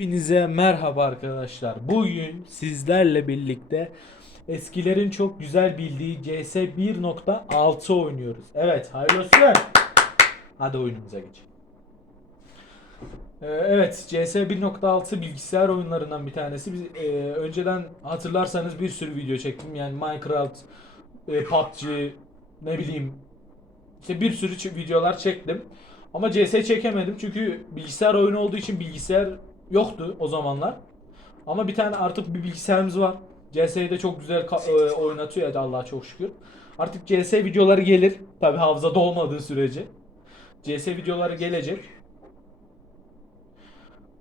Hepinize merhaba arkadaşlar. Bugün sizlerle birlikte eskilerin çok güzel bildiği CS 1.6 oynuyoruz. Evet, hayırlı olsun. Hadi oyunumuza geçelim. Ee, evet, CS 1.6 bilgisayar oyunlarından bir tanesi. Biz, e, önceden hatırlarsanız bir sürü video çektim. Yani Minecraft, e, PUBG, ne bileyim işte bir sürü videolar çektim. Ama CS çekemedim çünkü bilgisayar oyunu olduğu için bilgisayar yoktu o zamanlar. Ama bir tane artık bir bilgisayarımız var. CS'yi de çok güzel e, oynatıyor ya Allah'a çok şükür. Artık CS videoları gelir. Tabi hafızada olmadığı sürece. CS videoları gelecek.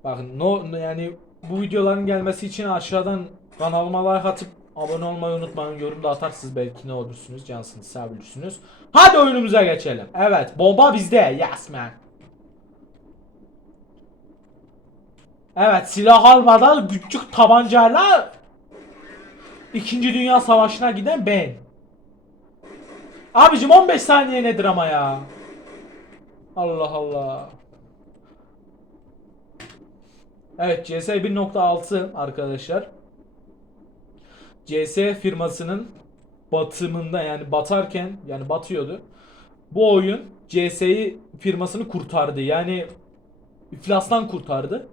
Bakın no yani bu videoların gelmesi için aşağıdan kanalıma like atıp abone olmayı unutmayın. Yorum da atarsınız belki ne olursunuz. Cansınız sevilürsünüz. Hadi oyunumuza geçelim. Evet bomba bizde. Yes man. Evet silah almadan küçük tabancayla İkinci Dünya Savaşı'na giden ben. Abicim 15 saniye nedir ama ya? Allah Allah. Evet CS 1.6 arkadaşlar. CS firmasının batımında yani batarken yani batıyordu. Bu oyun CS'yi firmasını kurtardı. Yani iflastan kurtardı.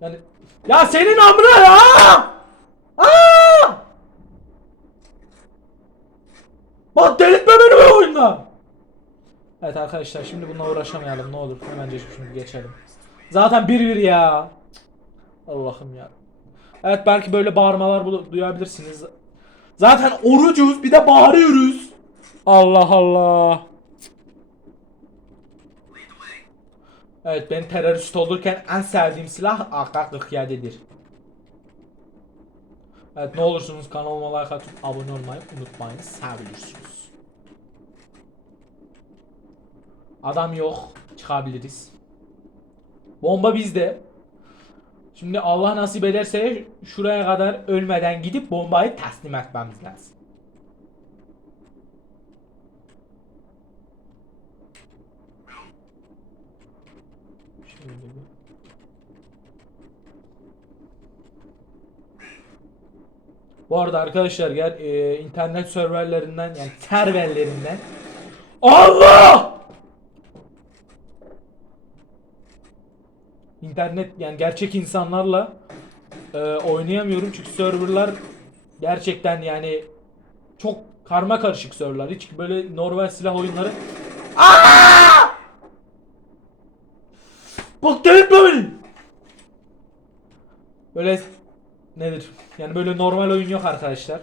Yani ya senin amına ya! Aa! Bak delirtme beni bu oyunda. Evet arkadaşlar şimdi bununla uğraşamayalım ne olur. Hemen şunu geçelim. Zaten bir bir ya. Allah'ım ya. Evet belki böyle bağırmalar duyabilirsiniz. Zaten orucuz bir de bağırıyoruz. Allah Allah. Evet ben terörist olurken en sevdiğim silah AK-47'dir. Evet ne olursunuz kanalıma like atıp abone olmayı unutmayın. Sevilirsiniz. Adam yok. Çıkabiliriz. Bomba bizde. Şimdi Allah nasip ederse şuraya kadar ölmeden gidip bombayı teslim etmemiz lazım. Şöyle bir. Bu arada arkadaşlar gel e, internet serverlerinden yani serverlerinden Allah! İnternet yani gerçek insanlarla e, oynayamıyorum çünkü serverlar gerçekten yani çok karma karışık serverlar. Hiç böyle normal silah oyunları Aa! Bak delirtme beni. Böyle nedir? Yani böyle normal oyun yok arkadaşlar.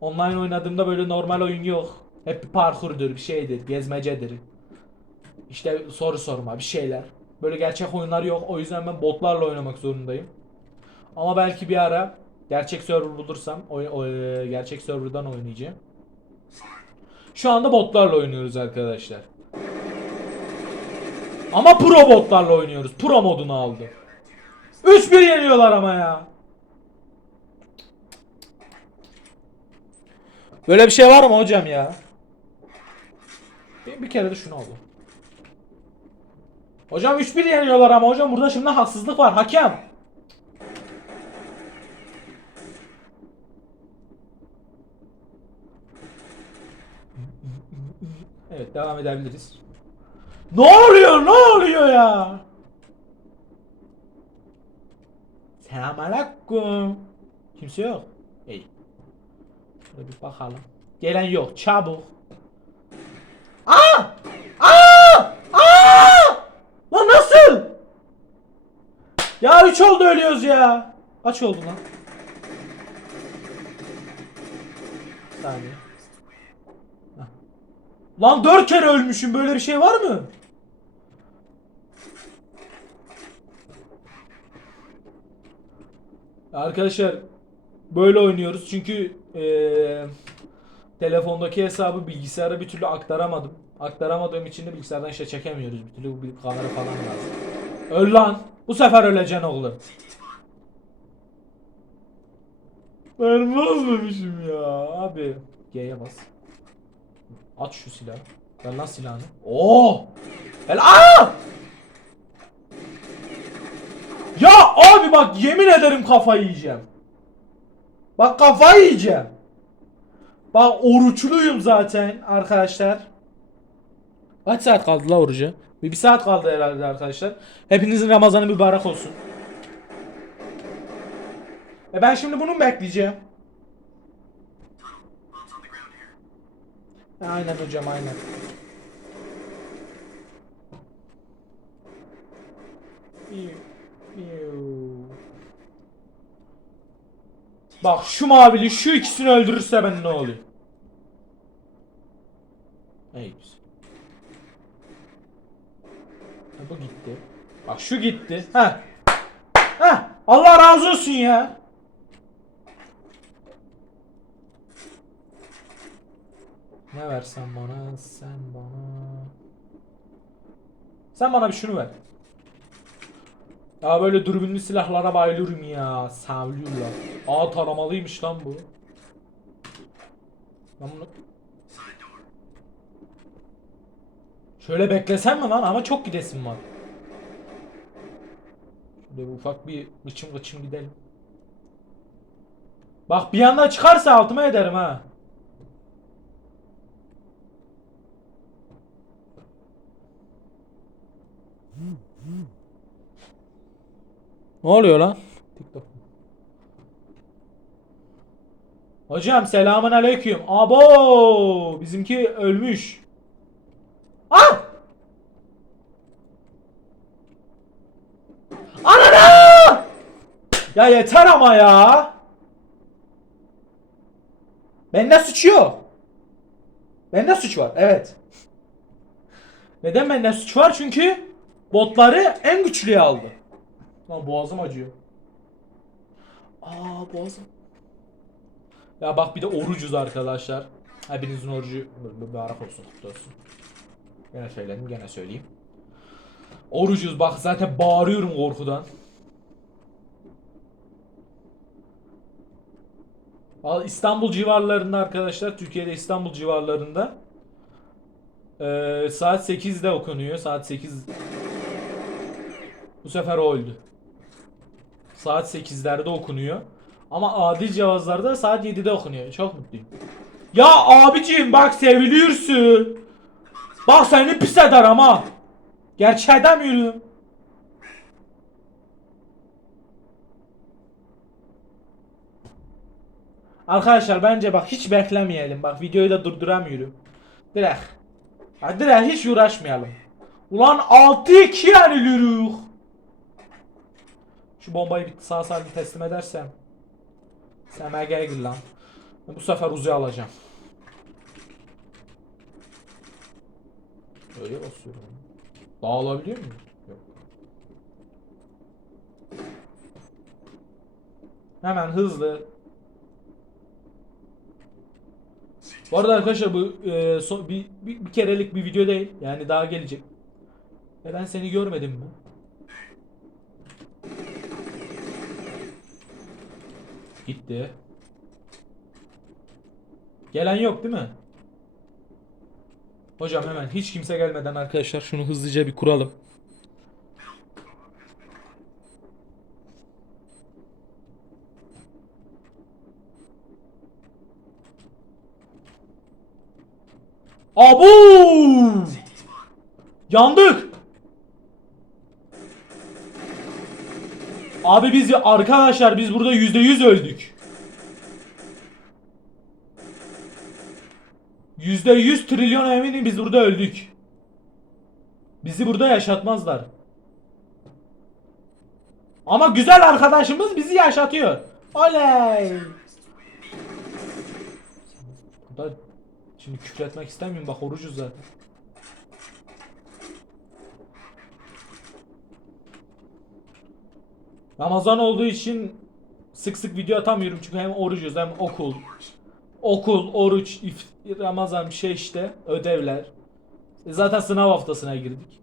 Online oynadığımda böyle normal oyun yok. Hep bir parkurdur, bir şeydir, gezmecedir. İşte soru sorma, bir şeyler. Böyle gerçek oyunlar yok. O yüzden ben botlarla oynamak zorundayım. Ama belki bir ara gerçek server bulursam o, o- e, gerçek serverdan oynayacağım. Şu anda botlarla oynuyoruz arkadaşlar. Ama pro botlarla oynuyoruz. Pro modunu aldı. 3-1 yeniyorlar ama ya. Böyle bir şey var mı hocam ya? Bir, bir kere de şunu aldım. Hocam 3-1 yeniyorlar ama hocam burada şimdi haksızlık var. Hakem. Evet devam edebiliriz. Ne oluyor? Ne oluyor ya? Selamünaleyküm. Kimse yok. İyi. Şöyle bir bakalım. Gelen yok. Çabuk. Aa! Aa! Aa! Lan nasıl? Ya 3 oldu ölüyoruz ya. Kaç oldu lan? Bir saniye. Lan 4 kere ölmüşüm. Böyle bir şey var mı? Arkadaşlar böyle oynuyoruz çünkü eee, telefondaki hesabı bilgisayara bir türlü aktaramadım. Aktaramadığım için de bilgisayardan işte çekemiyoruz. Bir türlü bir kamera falan lazım. Öl lan. Bu sefer öleceksin oğlum. Ben bozmamışım ya abi. G'ye bas. At şu silahı. Ver lan silahını. Oo! El aa! Ya abi bak yemin ederim kafayı yiyeceğim. Bak kafayı yiyeceğim. Bak oruçluyum zaten arkadaşlar. Kaç saat kaldı la oruca? Bir, bir saat kaldı herhalde arkadaşlar. Hepinizin Ramazanı mübarek olsun. E ben şimdi bunu bekleyeceğim? Aynen hocam aynen. Piu. Bak şu mavili şu ikisini öldürürse ben ne oluyor? Ey. Ha, bu gitti. Bak şu gitti. Ha. Ha. Allah razı olsun ya. Ne versen bana, sen bana. Sen bana bir şunu ver. Ya böyle dürbünlü silahlara bayılıyorum ya. Savlıyorlar. Aa taramalıymış lan bu. Ben bunu... Şöyle beklesem mi lan ama çok gidesim var. Şöyle ufak bir kıçım kıçım gidelim. Bak bir anda çıkarsa altıma ederim ha. Ne oluyor lan? TikTok. Hocam selamun aleyküm. Abo! Bizimki ölmüş. Ah! Anana! Ya yeter ama ya. Bende suç yok. Bende suç var. Evet. Neden bende suç var? Çünkü botları en güçlüye aldı. Lan boğazım acıyor. Aa boğazım. Ya bak bir de orucuz arkadaşlar. Hepinizin orucu mübarek olsun kutlu olsun. Gene söyledim gene söyleyeyim. Orucuz bak zaten bağırıyorum korkudan. İstanbul civarlarında arkadaşlar Türkiye'de İstanbul civarlarında eee, saat 8'de okunuyor. Saat 8 bu sefer o öldü. Saat 8'lerde okunuyor. Ama adil cihazlarda saat 7'de okunuyor. Çok mutluyum. Ya abicim bak seviliyorsun. Bak seni pis eder ama. Gerçekten yürüyorum. Arkadaşlar bence bak hiç beklemeyelim. Bak videoyu da durduramıyorum. Direkt. Ya direkt hiç uğraşmayalım. Ulan 6-2 yeniliyoruz. Şu bombayı bir sağ salim teslim edersem. SMG'ye gir lan. Bu sefer Uzi alacağım. Öyle basıyorum. Daha alabiliyor muyum? Yok. Hemen hızlı. Bu arada arkadaşlar bu e, son, bir, bir, bir kerelik bir video değil. Yani daha gelecek. Ve ben seni görmedim mi? Gitti. Gelen yok değil mi? Hocam hemen hiç kimse gelmeden arkadaşlar şunu hızlıca bir kuralım. Abu! Yandık. Abi biz arkadaşlar biz burada yüzde yüz öldük. Yüzde yüz trilyon eminim biz burada öldük. Bizi burada yaşatmazlar. Ama güzel arkadaşımız bizi yaşatıyor. Oley! Burada şimdi küfür etmek istemiyorum bak orucuz zaten. Ramazan olduğu için sık sık video atamıyorum çünkü hem orucuz hem okul. Okul, oruç, if- Ramazan bir şey işte, ödevler. E zaten sınav haftasına girdik.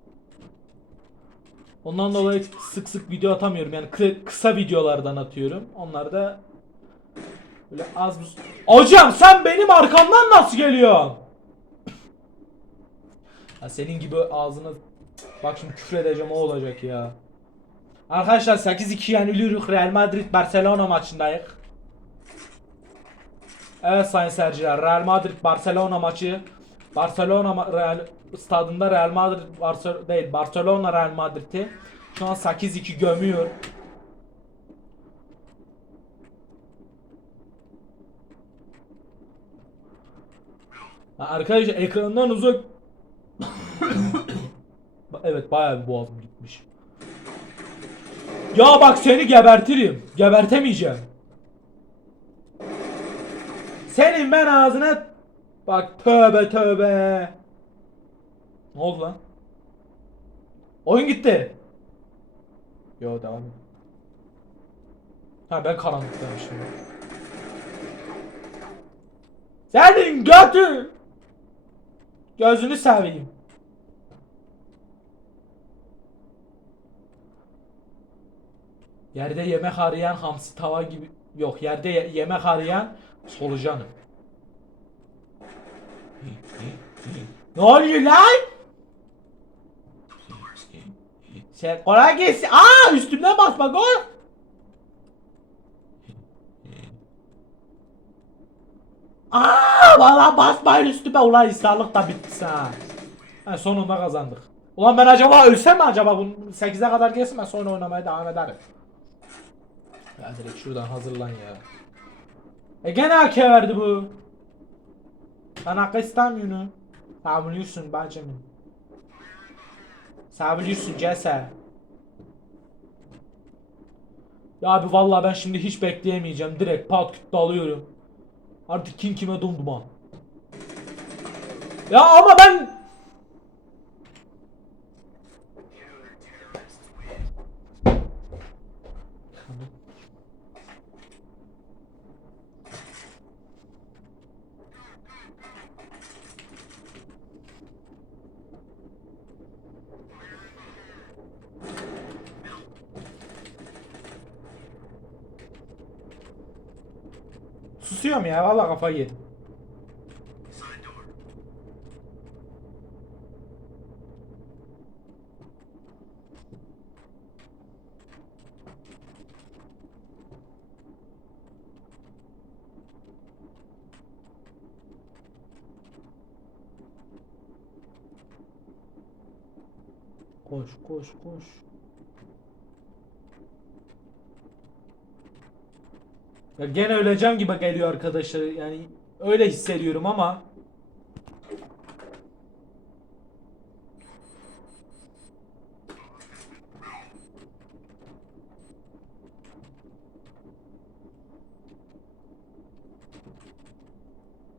Ondan dolayı sık sık video atamıyorum. Yani kı- kısa videolardan atıyorum. Onlar da böyle az buz... Hocam sen benim arkamdan nasıl geliyorsun? Ya senin gibi ağzını... Bak şimdi küfür edeceğim o olacak ya. Arkadaşlar 8-2 yeniliyoruz. Real Madrid Barcelona maçındayız. Evet sayın seyirciler Real Madrid Barcelona maçı Barcelona ma- Real stadında Real Madrid Barcelona değil Barcelona Real Madrid'i şu an 8-2 gömüyor. Arkadaşlar ekrandan uzak Evet bayağı bir boğazım. Ya bak seni gebertirim. Gebertemeyeceğim. Senin ben ağzına bak tövbe tövbe. Ne oldu lan? Oyun gitti. Yo devam et. Ha ben karanlıktaymışım. Senin götü. Gözünü seveyim. Yerde yemek arayan hamsi tava gibi yok yerde ye- yemek arayan solucanım. ne oluyor lan? Sen kolay gelsin. Aa üstümden basma gol. Aa valla basmayın üstüme ulan insanlık da bitti ha. ha. Sonunda kazandık. Ulan ben acaba ölsem mi acaba bu 8'e kadar gelsin ben sonra oynamaya devam ederim. Ya direkt şuradan hazırlan ya. E gene AK verdi bu. Ben AK istemiyorum. Sen biliyorsun bacımın. Sen biliyorsun Cese. Ya abi vallahi ben şimdi hiç bekleyemeyeceğim. Direkt pat küt dalıyorum. Artık kim kime dumduma. Ya ama ben susuyorum ya vallahi kafayı. Koş koş koş. Ya gene öleceğim gibi geliyor arkadaşlar. Yani öyle hissediyorum ama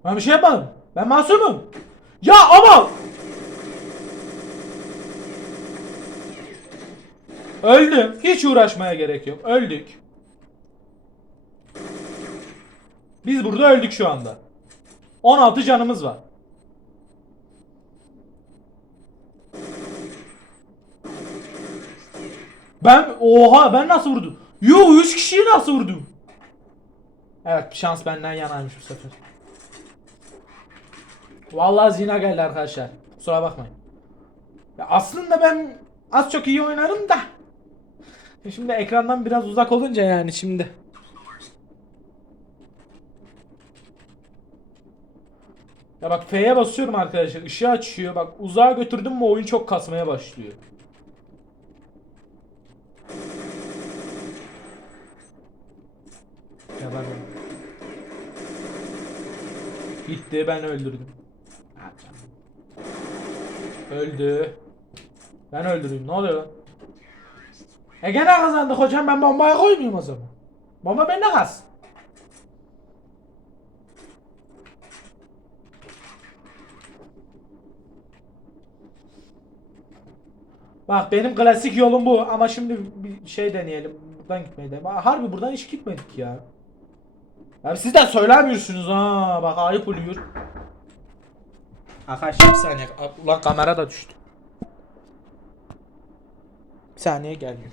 Ben bir şey yapmadım. Ben masumum. Ya ama Öldüm. Hiç uğraşmaya gerek yok. Öldük. Biz burada öldük şu anda. 16 canımız var. Ben oha ben nasıl vurdum? Yo 3 kişiyi nasıl vurdum? Evet şans benden yanaymış bu sefer. Vallahi zina geldi arkadaşlar. Kusura bakmayın. Ya aslında ben az çok iyi oynarım da. Şimdi ekrandan biraz uzak olunca yani şimdi. Ya bak F'ye basıyorum arkadaşlar. ışığı açıyor. Bak uzağa götürdüm mü oyun çok kasmaya başlıyor. Ya ben Gitti ben öldürdüm. Öldü. Ben öldüreyim. Ne oluyor lan? E gene kazandık hocam. Ben bombaya koymayayım o zaman. Bomba bende kalsın. Bak benim klasik yolum bu ama şimdi bir şey deneyelim. Buradan gitmeyi. Aa, Harbi buradan hiç gitmedik ya. Ya siz de söylemiyorsunuz ha. Bak ayıp oluyor. Arkadaşlar bir saniye. Ulan kamera da düştü. Bir saniye geliyor.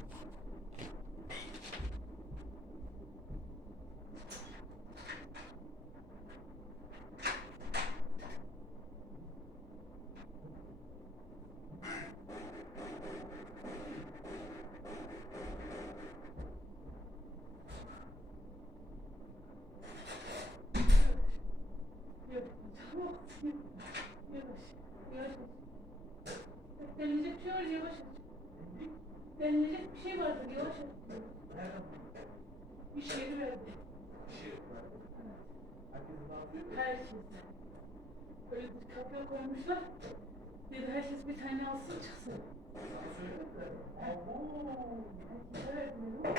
bir şey vardı yavaş et. Bir şey verdi. Herkes. Böyle bir kapıya koymuşlar. Dedi herkes bir tane alsın çıksın. Evet. Mercimek,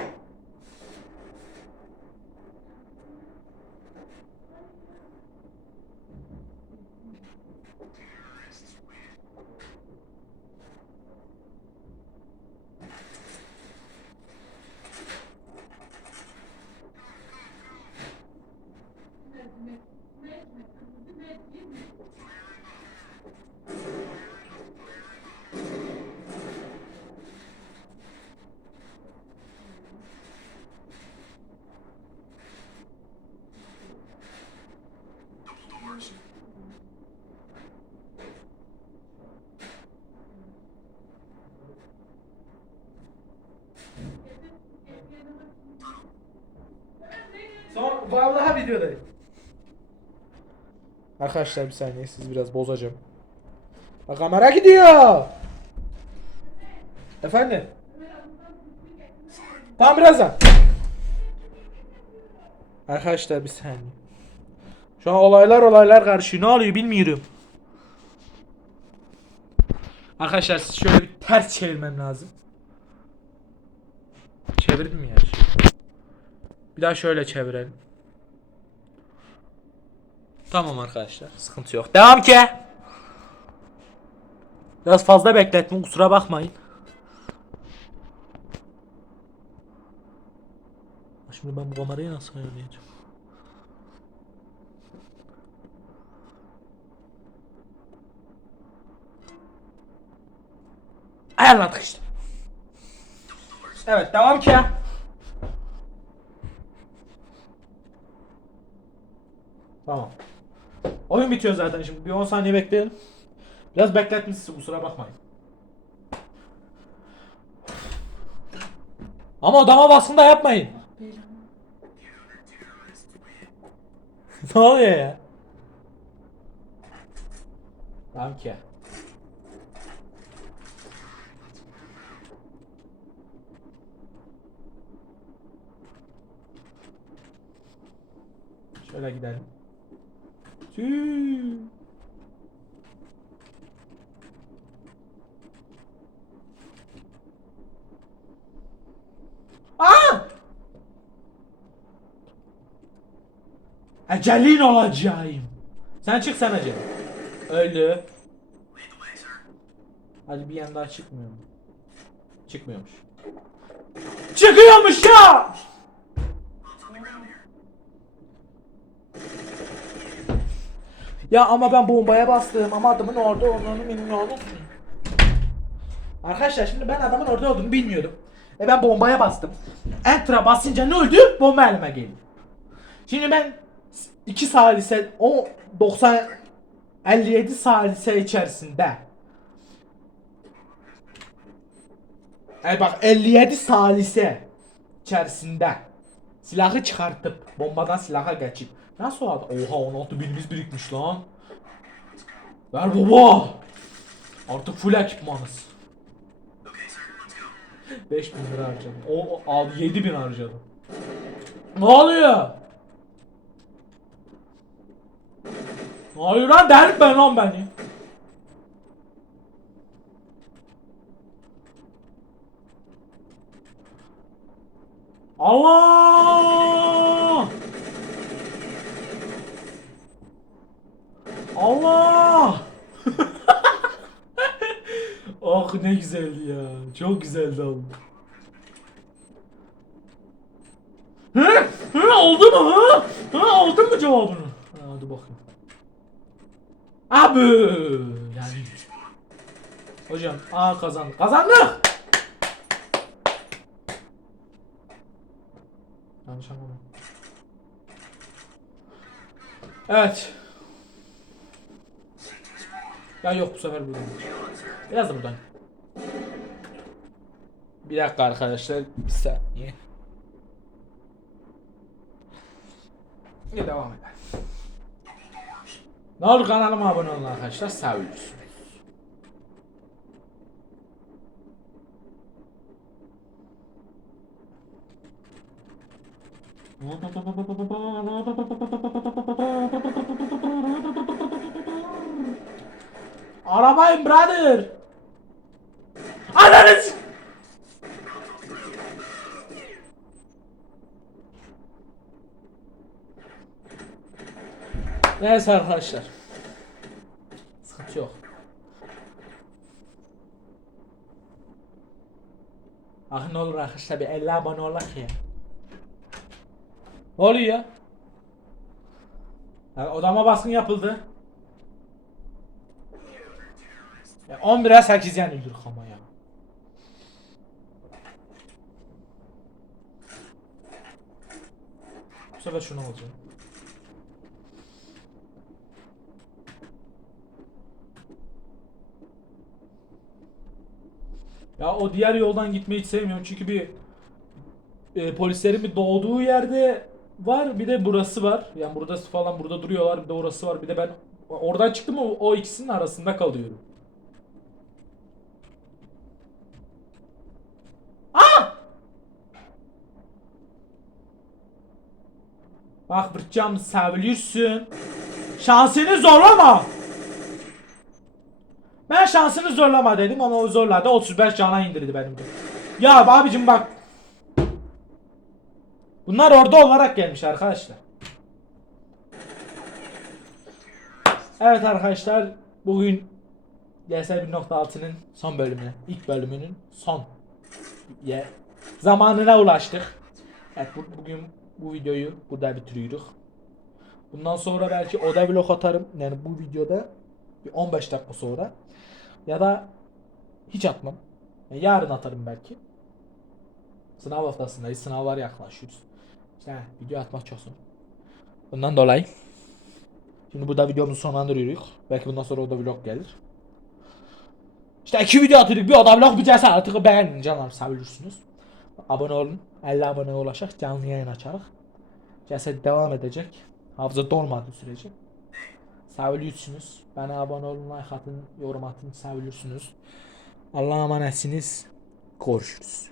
vallahi videodayım. Arkadaşlar bir saniye siz biraz bozacağım. Bak kamera gidiyor. Efendim? Tamam birazdan. Arkadaşlar bir saniye. Şu an olaylar olaylar karışıyor. Ne oluyor bilmiyorum. Arkadaşlar şöyle bir ters çevirmem lazım. Çevirdim ya? Bir daha şöyle çevirelim. Tamam arkadaşlar. Sıkıntı yok. Devam ki. Biraz fazla beklettim. Kusura bakmayın. Şimdi ben bu kamerayı nasıl ayarlayacağım? Ayarladık işte. Evet devam ki. Tamam. Oyun bitiyor zaten şimdi. Bir 10 saniye bekleyelim. Biraz beklettim sizi kusura bakmayın. Ama odama baskın da yapmayın. ne oluyor ya? Tamam ki. Şöyle gidelim. Tüü. Aa! Ecelin olacağım. Sen çık sen Ecel. Öldü. Hadi bir yan daha çıkmıyor mu? Çıkmıyormuş. Çıkıyormuş ya! Ya ama ben bombaya bastım ama adamın orada olduğunu bilmiyordum. Arkadaşlar şimdi ben adamın orada olduğunu bilmiyordum. E ben bombaya bastım. Enter'a basınca ne oldu? Bomba elime geldi. Şimdi ben 2 salise o 90 57 salise içerisinde E bak 57 salise içerisinde silahı çıkartıp bombadan silaha geçip nasıl oldu? Oha 16 binimiz birikmiş lan. Ver baba. Artık full ekipmanız. 5000 lira harcadım. O, o abi 7000 harcadım. Ne oluyor? Ne oluyor lan derim ben lan beni. Allah! Oh ne güzeldi ya. Çok güzeldi oğlum. Hı? Hı oldu mu? Hı? Hı aldın mı cevabını? Ha, hadi bakayım. Abi yani. Hocam aa kazandık. Kazandık. Yanlış anlamadım. Evet. Ya yok bu sefer buradan. Biraz da buradan. Bir dakika arkadaşlar. Bir saniye. Ya devam edelim. Ne olur kanalıma abone olun arkadaşlar. Sağ olsun. Arabayım brother. Ananı Neyse arkadaşlar. Sıkıntı yok. Ah ne olur arkadaşlar bir 50 abone olak ya. Ne oluyor ya? Ya odama baskın yapıldı. Ya 11'e 8 yenildik ama ya. Bu sefer şunu alacağım. Ya o diğer yoldan gitmeyi hiç sevmiyorum çünkü bir e, polislerin bir doğduğu yerde var bir de burası var. Yani burada falan burada duruyorlar bir de orası var bir de ben oradan çıktım o, o ikisinin arasında kalıyorum. Bak Bırçam seviyorsun. Şansını zorlama. Ben şansını zorlama dedim ama o zorladı 35 cana indirdi benim. Ya abicim bak. Bunlar orada olarak gelmiş arkadaşlar. Evet arkadaşlar bugün DS 1.6'nın son bölümüne, ilk bölümünün son ye zamanına ulaştık. Evet bu- bugün bu videoyu burada bitiriyoruz. Bundan sonra belki oda vlog atarım. Yani bu videoda bir 15 dakika sonra ya da hiç atmam. Yarın atarım belki. Sınav haftasındayız. Sınavlar yaklaşıyoruz. İşte video atmak çok zor. Bundan dolayı Şimdi burada videomuzu sonlandırıyoruz. Belki bundan sonra oda vlog gelir. İşte iki video atıyoruz. Bir oda vlog bir celse artık beğenin canım seviyorsunuz. Abone olun. 50 abone ulaşak canlı yayın açarız. Ceset devam edecek. Hafıza dolmadığı sürece. Seviyorsunuz. Bana abone olun, like atın, yorum atın, seviyorsunuz. Allah'a emanetsiniz. Görüşürüz.